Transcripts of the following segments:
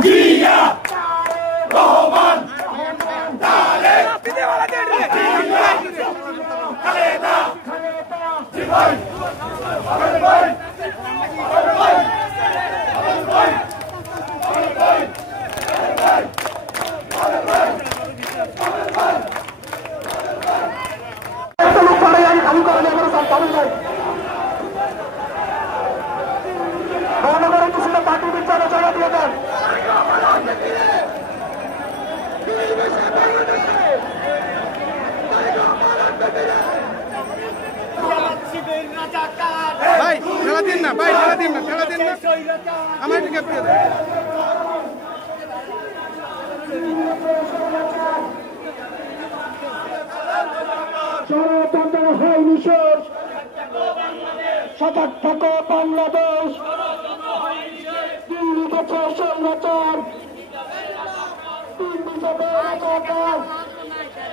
জিয়া রহমান তারেক খালেদা জীবন আবার ভাই আবার ভাই আবার ভাই আবার ভাই আবার ভাই আবার ভাই একটা লোক পড়ে আমি খালি করে আমার সব পাবেন ভাই মহানগরের কিছুটা পার্টি বিচারে জায়গা দিয়ে দেন ভাই খেলা দিন না ভাই খেলা দিন না আমার একটু গ্যাপ দিয়ে দেন ষড়যন্ত্র হয়নি শেষ সজাগ থাকো বাংলাদেশ দিল্লি গেছে স্বৈরাচার দিল্লি যাবে রাজাকার ঠিক আছে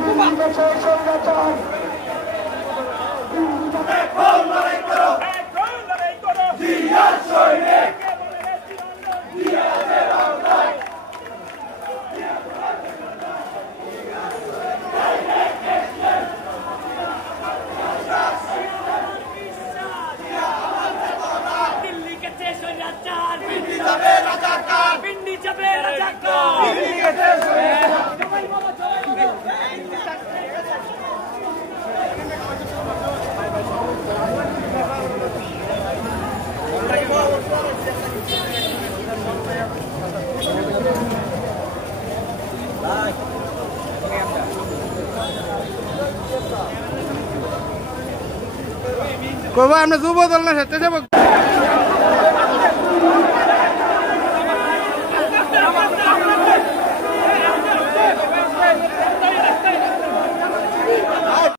দিল্লি গেছে স্বৈরাচার দিল্লি যাবে জিয়ার সৈনিক জিয়াদের আওতায় দিল্লি গেছে স্বৈরাচার পিন্ডি যাবে রাজাকার পিন্ডি যাবে রাজাকার দিল্লি গেছে সৈনিক কইবা আমরা যুব দল না সাথে যাব